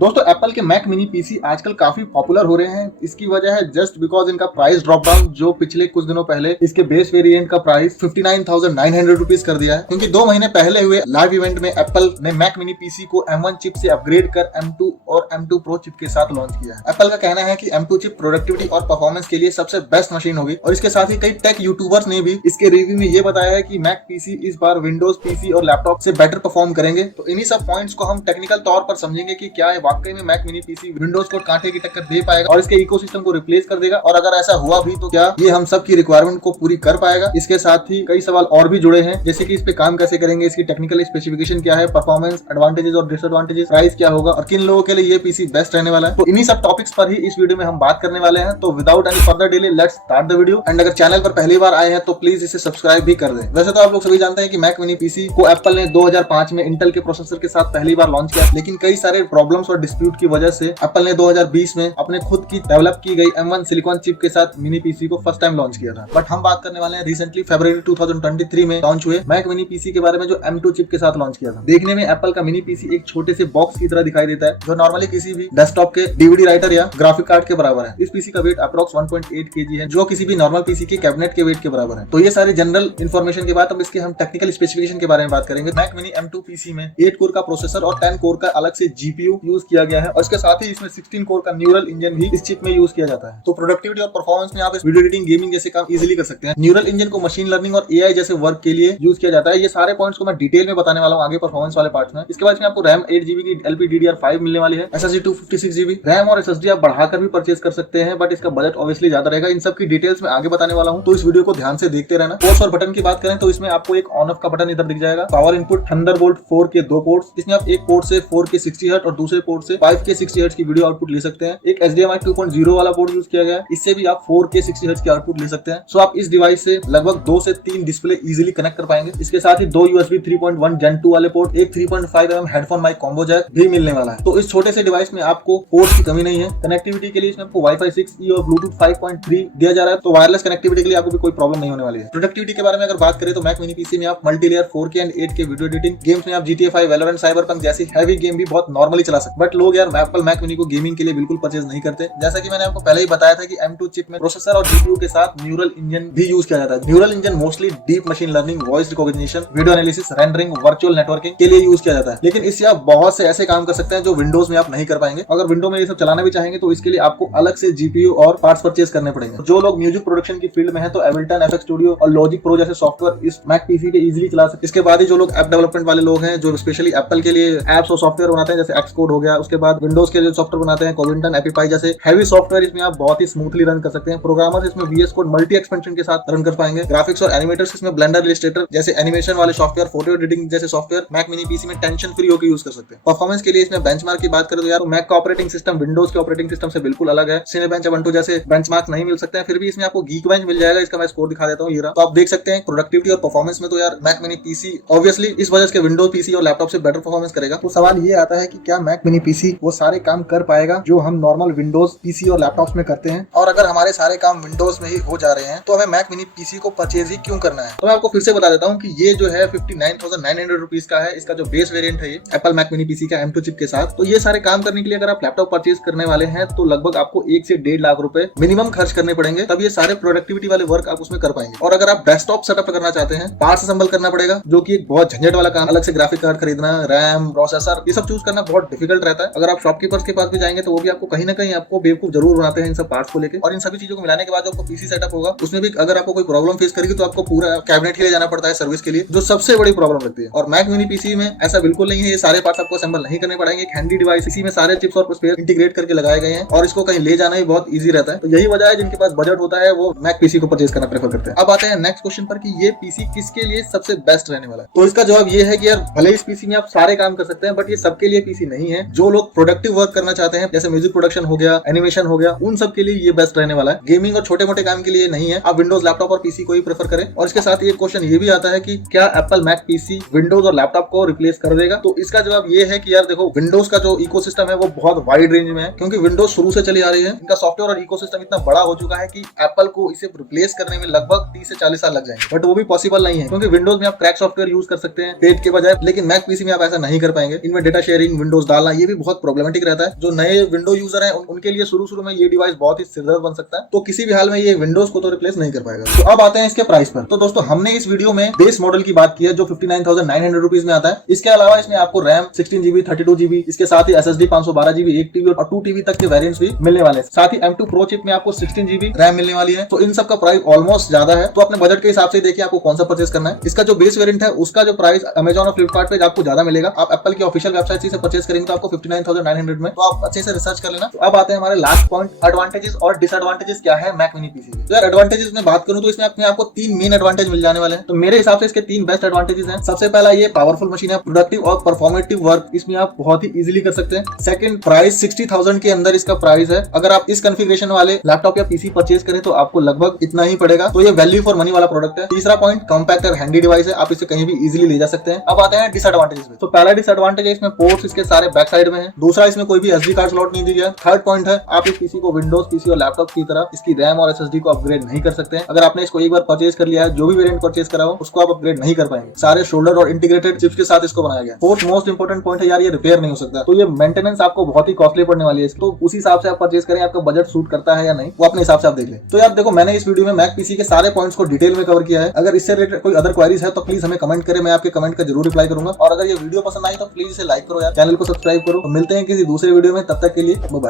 दोस्तों एप्पल के Mac mini PC आजकल काफी पॉपुलर हो रहे हैं। इसकी वजह है जस्ट बिकॉज इनका प्राइस ड्रॉप डाउन, जो पिछले कुछ दिनों पहले इसके बेस वेरिएंट का प्राइस 59,900 रुपीज कर दिया है। क्योंकि 2 महीने पहले हुए लाइव इवेंट में एप्पल ने मैक मिनी पीसी को M1 चिप से अपग्रेड कर M2 और M2 प्रो चिप के साथ लॉन्च किया है। एप्पल का कहना है कि M2 चिप प्रोडक्टिविटी और परफॉर्मेंस के लिए सबसे बेस्ट मशीन होगी और इसके साथ ही कई टेक यूट्यूबर्स ने भी इसके रिव्यू में ये बताया है कि मैक पीसी इस बार विंडोज पीसी और लैपटॉप से बेटर परफॉर्म करेंगे। तो इन्हीं सब पॉइंट्स को हम टेक्निकल तौर पर समझेंगे कि क्या है वाकई में मैक मिनी पीसी विंडोज को कांटे की टक्कर दे पाएगा और इसके इकोसिस्टम को रिप्लेस कर देगा, और अगर ऐसा हुआ भी तो क्या ये हम सब की रिक्वायरमेंट को पूरी कर पाएगा। इसके साथ ही कई सवाल और भी जुड़े हैं, जैसे कि इस पे काम कैसे करेंगे, इसकी टेक्निकल स्पेसिफिकेशन क्या है, परफॉर्मेंस, एडवांटेजेस और डिसएडवांटेजेस, प्राइस क्या होगा और किन लोगों के लिए ये पीसी बेस्ट रहने वाला है। तो इन्हीं सब टॉपिक्स पर ही इस वीडियो में हम बात करने वाले हैं। तो without any further delay let's start the video. And अगर चैनल पर पहली बार आए हैं तो प्लीज इसे सब्सक्राइब भी कर दें। वैसे तो आप लोग सभी जानते हैं कि मैक मिनी पीसी को एप्पल ने 2005 में इंटेल के प्रोसेसर के साथ पहली बार लॉन्च किया, लेकिन कई सारे प्रॉब्लम्स और डिस्प्यूट की वजह से एप्पल ने 2020 में अपने खुद की डेवलप की गई M1 सिलिकॉन चिप के साथ मिनी पीसी को फर्स्ट टाइम लॉन्च किया था। बट हम बात करने वाले हैं रिसेंटली फरवरी 2023 में लॉन्च हुए मैक मिनी पीसी के बारे में, जो M2 चिप के साथ लॉन्च किया था। देखने में एप्पल का मिनी पीसी एक छोटे से बॉक्स की तरह दिखाई देता है, जो नॉर्मली किसी भी डेस्कटॉप के डीवीडी राइटर या ग्राफिक कार्ड के बराबर है। इस पीसी का वेट अप्रॉक्स 1.8 kg है, जो किसी भी नॉर्मल पीसी के कैबिनेट के वेट के बराबर है। तो ये सारी जनरल इन्फॉर्मेशन के बाद अब इसके हम टेक्निकल स्पेसिफिकेशन के बारे में बात करेंगे। मैक मिनी M2 पीसी में 8 कोर का प्रोसेसर और 10 कोर का अलग से जीपीयू यूज किया गया है, और इसके साथ ही इसमें 16 कोर का न्यूरल इंजन भी इस चिप में यूज किया जाता है। तो प्रोडक्टिविटी और परफॉर्मेंस में आप इस वीडियो एडिटिंग, गेमिंग जैसे काम इजीली कर सकते हैं। न्यूरल इंजन को मशीन लर्निंग और एआई जैसे वर्क के लिए यूज किया जाता है। ये सारे पॉइंट्स को मैं डिटेल में बताने वाला हूँ आगे परफॉर्मेंस वाले पार्ट में। इसके बाद इसमें आपको रैम 8GB की LPDDR5 मिलने वाली है, SSD 256GB, रैम और SSD आप बढ़ाकर भी परचेज कर सकते हैं, बट इसका बजट ऑब्वियसली ज्यादा रहेगा। इन सब की डिटेल्स में आगे बताने वाला हूँ, तो इस वीडियो को ध्यान से देखते रहना। पोर्ट्स और बटन की बात करें तो इसमें आपको एक ऑन ऑफ का बटन इधर दिख जाएगा। पावर इनपुट थंडरबोल्ट 4 के 2 पोर्ट्स, इसमें आप एक पोर्ट से 4K 60Hz और दूसरे पोर्ट से 5K 60Hz की वीडियो आउटपुट ले सकते हैं। एक HDMI 2.0 वाला पोर्ट यूज किया गया है, इससे भी आप 4K 60Hz की आउटपुट ले सकते हैं। सो आप इस डिवाइस से लगभग 2 से 3 डिस्प्ले इजीली कनेक्ट कर पाएंगे। इसके साथ ही 2 USB 3.1 Gen 2 वाले पोर्ट, एक 3.5mm headphone mic combo Jack भी मिलने वाला है। तो इस छोटे से डिवाइस में आपको पोर्ट्स की कमी नहीं है। कनेक्टिविटी के लिए इसमें आपको Wi-Fi 6E और Bluetooth 5.3 दिया जा रहा है, तो वायरलेस कनेक्टिविटी के लिए आपको भी कोई प्रॉब्लम नहीं होने वाली है। प्रोडक्टिविटी के बारे में अगर बात करें तो मैक मिनी पीसी में आप multilayer 4K and 8K video editing, games में आप GTA 5, Valorant, Cyberpunk जैसी हैवी गेम भी बहुत नॉर्मली चला सकते हैं। बट लोग यार एप्पल मैक मिनी को गेमिंग के लिए बिल्कुल परचेज नहीं करते। जैसा कि मैंने आपको पहले ही बताया था कि M2 चिप में प्रोसेसर और जीपीयू के साथ न्यूरल इंजन भी यूज किया जाता है। Neural engine mostly deep machine learning, voice recognition, video analysis, rendering, virtual networking के लिए यूज किया जाता है। लेकिन इससे आप बहुत से ऐसे काम कर सकते हैं जो विंडोज में आप नहीं कर पाएंगे। अगर विंडो में ये सब चलाना भी चाहेंगे तो इसके लिए आपको अलग से जीपीयू और पार्ट्स परचेज करने पड़ेंगे। जो लोग म्यूजिक प्रोडक्शन की फील्ड में है तो एबल्टन, FX स्टूडियो और लॉजिक प्रो जैसे सॉफ्टवेयर इस मैक पीसी पे इजीली चला सकते हैं। इसके बाद ही जो लोग ऐप डेवलपमेंट वाले लोग हैं, जो स्पेशली एप्पल के लिए एप्स और सॉफ्टवेयर बनाते हैं, जैसे एक्सकोड हो गया, उसके बाद विंडोज के जो सॉफ्टवेयर बनाते हैं कोविंटन, एपीपाई जैसे हैवी सॉफ्टवेयर, इसमें आप बहुत ही स्मूथली रन कर सकते हैं। प्रोग्रामर्स इसमें VS कोड मल्टी एक्सपेंशन के साथ रन कर पाएंगे। ग्राफिक्स और एनिमेटर्स इसमें ब्लेंडर, इलस्ट्रेटर जैसे एनिमेशन वाले सॉफ्टवेयर, फोटो एडिटिंग जैसे सॉफ्टवेयर मैक मिनी पीसी में टेंशन फ्री होकर यूज कर सकते हैं। परफॉर्मेंस के लिए इसमें बेंचमार्क की बात करें तो यार मैक का ऑपरेटिंग सिस्टम विंडोज के ऑपरेटिंग सिस्टम से बिल्कुल अलग है। सिनेबेंच, उबंटू जैसे बेंचमार्क नहीं मिल सकते हैं, फिर भी इसमें आपको गीकबेंच मिल जाएगा। इसका मैं स्कोर दिखा देता हूं, ये रहा। तो आप देख सकते हैं प्रोडक्टिविटी और परफॉर्मेंस में तो यार मैक मिनी पीसी ऑब्वियसली इस वजह से विंडोज पीसी और लैपटॉप से बेटर परफॉर्मेंस करेगा। तो सवाल ये आता है कि क्या मैक मिनी पीसी वो सारे काम कर पाएगा जो हम नॉर्मल विंडोज पीसी और लैपटॉप्स में करते हैं, और अगर हमारे सारे काम विंडोज में ही हो जा रहे हैं तो हमें मैक मिनी पीसी को परचेज ही क्यों करना है। तो मैं आपको फिर से बता देता हूँ कि ये जो है 59,900 रुपीज का है। इसका जो बेस वेरिएंट है ये एप्पल मैक मिनी पीसी का M2 चिप के साथ। तो ये सारे काम करने के लिए अगर आप लैपटॉप परचेज करने वाले हैं तो लगभग आपको 1 से 1.5 लाख रुपए मिनिमम खर्च करने पड़ेंगे, तब ये सारे प्रोडक्टिविटी वाले वर्क आप उसमें कर पाएंगे। और अगर आप डेस्कटॉप सेटअप करना चाहते हैं, पार्ट्स असेंबल करना पड़ेगा, जो कि एक बहुत झंझट वाला काम, अलग से ग्राफिक कार्ड खरीदना, रैम, प्रोसेसर, ये सब चूज करना बहुत डिफिकल्ट रहता है। अगर आप शॉपकीपर्स के पास भी जाएंगे तो वो भी आपको कहीं ना कहीं आपको बेवकूफ जरूर बनाते हैं इन सब पार्ट्स को लेकर। और इन सभी चीजों को मिलाने के बाद जो आपको पीसी सेटअप होगा उसमें भी अगर आपको कोई प्रॉब्लम फेस करेगी तो आपको पूरा कैबिनेट ही ले जाना पड़ता है सर्विस के लिए, जो सबसे बड़ी प्रॉब्लम लगती है। और मैक मिनी पीसी में ऐसा बिल्कुल नहीं है, ये सारे पार्ट्स आपको असेंबल नहीं करने पड़ेंगे। एक हैंडी डिवाइस, इसी में सारे चिप्स और स्पेयर इंटीग्रेट करके लगाए गए हैं और इसको कहीं ले जाना ही बहुत ईजी रहता है। तो यही वजह है जिनके पास बजट होता है वो मैक पीसी को परचेज करना प्रेफर करते हैं। अब आते हैं नेक्स्ट क्वेश्चन पर कि ये पीसी किसके लिए सबसे बेस्ट रहने वाला है। तो इसका जवाब ये है कि यार भले इस पीसी में आप सारे काम कर सकते हैं, बट ये सबके लिए पीसी नहीं है। जो लोग प्रोडक्टिव वर्क करना चाहते हैं, जैसे म्यूजिक प्रोडक्शन हो गया, एनिमेशन हो गया, उन सब के लिए ये बेस्ट रहने वाला है। गेमिंग और छोटे मोटे काम के लिए नहीं है। आप विंडोज, लैपटॉप और पीसी को ही प्रेफर करें। और इसके साथ एक क्वेश्चन ये भी आता है कि क्या एप्पल मैक पीसी विंडोज और लैपटॉप को रिप्लेस कर देगा। तो इसका जवाब ये है कि यार देखो, विंडोज का जो इकोसिस्टम है वो बहुत वाइड रेंज में है, क्योंकि विंडोज शुरू से चली आ रही है। इनका सॉफ्टवेयर और इकोसिस्टम इतना बड़ा हो चुका है कि एप्पल को इसे रिप्लेस करने में लगभग 30 से 40 साल लग जाएंगे। बट वो भी पॉसिबल नहीं है, क्योंकि विंडोज में आप क्रैक सॉफ्टवेयर यूज कर सकते हैं पेट के बजाय, लेकिन मैक पीसी में आप ऐसा नहीं कर पाएंगे। इनमें डेटा शेयरिंग, विंडोज डालना, ये भी बहुत प्रॉब्लमेटिक रहता है। जो नए विंडो यूजर हैं उनके लिए शुरू में ये डिवाइस बहुत ही सिरदर्द बन सकता है, तो किसी भी हाल में ये विंडोज को तो रिप्लेस नहीं कर पाएगा। तो अब आते हैं इसके प्राइस पर। तो दोस्तों हमने इस वीडियो में बेस मॉडल की बात की है जो 59,900 रुपीज में आता है। इसके अलावा इसमें आपको रैम 16GB 32GB, इसके साथ ही SSD 512GB, 1TB और 2TB तक के वेरिएंट्स भी मिलने वाले हैं। साथ ही M2 Pro चिप में आपको 16GB रैम मिलने वाली है। तो इन सब का प्राइस ऑलमोस्ट ज्यादा है, तो अपने बजट के हिसाब से देखिए आपको कौन सा परचेस करना है। इसका जो बेस वेरिएंट है उसका जो प्राइस अमेजॉन और फ्लिपकार्ट पे आपको ज्यादा मिलेगा। आप एप्पल की ऑफिशियल वेबसाइट से परचेस करेंगे तो आपको 59,900 में, तो आप अच्छे से रिसर्च कर लेना। तो अब आते हैं हमारे लास्ट पॉइंट, एडवांटेजेस और डिसएडवांटेजेस क्या है मैक मिनी पीसी के। तो यार एडवांटेजेस में बात करूं तो इसमें अपने आपको 3 मेन एडवांटेज मिल जाने वाले हैं। तो मेरे हिसाब से इसके 3 बेस्ट एडवांटेजेस हैं। सबसे पहला ये पावरफुल मशीन है, प्रोडक्टिव और परफॉर्मेटिव वर्क इसमें आप बहुत ही इजीली कर सकते हैं। सेकंड, प्राइस 60,000 के अंदर इसका प्राइस है। अगर आप इस कॉन्फ़िगरेशन वाले लैपटॉप या पीसी परचेस करें तो आपको लगभग इतना ही पड़ेगा, तो ये वैल्यू फॉर मनी वाला प्रोडक्ट है। तीसरा पॉइंट, कॉम्पैक्ट और हैंडी डिवाइस है, आप इसे कहीं भी इजीली ले जा सकते हैं। अब आते हैं डिसएडवांटेजेस में। तो पहला डिसएडवांटेज है इसमें पोर्ट्स इसके सारे बैक साइड में है। दूसरा, इसमें कोई भी SD कार्ड स्लॉट नहीं दी गया। थर्ड पॉइंट है आप इस पीसी को विंडोज पीसी और लैपटॉप की तरह इसकी रैम और SSD को अपग्रेड नहीं कर सकते हैं। अगर आपने इसको एक बार परचेस कर लिया है, जो भी वेरिएंट परचेस करा हो उसको आप अपग्रेड नहीं कर पाएंगे। सारे शोल्डर और इंटीग्रेटेड चिप्स के साथ इसको बनाया गया। फोर्थ मोस्ट इंपोर्टेंट पॉइंट है यार, ये रिपेयर नहीं हो सकता, तो ये मेंटेनेंस आपको बहुत ही कॉस्टली पड़ने वाली है। तो उस हिसाब से आप परचेस करें, आपका बजट सूट करता है या नहीं वो अपने हिसाब से आप देख लें। तो यार देखो, मैंने इस वीडियो में मैक पीसी के सारे पॉइंट्स को डिटेल में कवर किया है। अगर इससे रिलेटेड कोई अदर क्वेरीज है तो प्लीज हमें कमेंट करें, मैं आपके कमेंट का जरूर रिप्लाई करूंगा। और अगर ये वीडियो पसंद आई तो प्लीज इसे लाइक करो यार, चैनल को सब्सक्राइब करो। तो मिलते हैं किसी दूसरे वीडियो में, तब तक के लिए बाय बाय।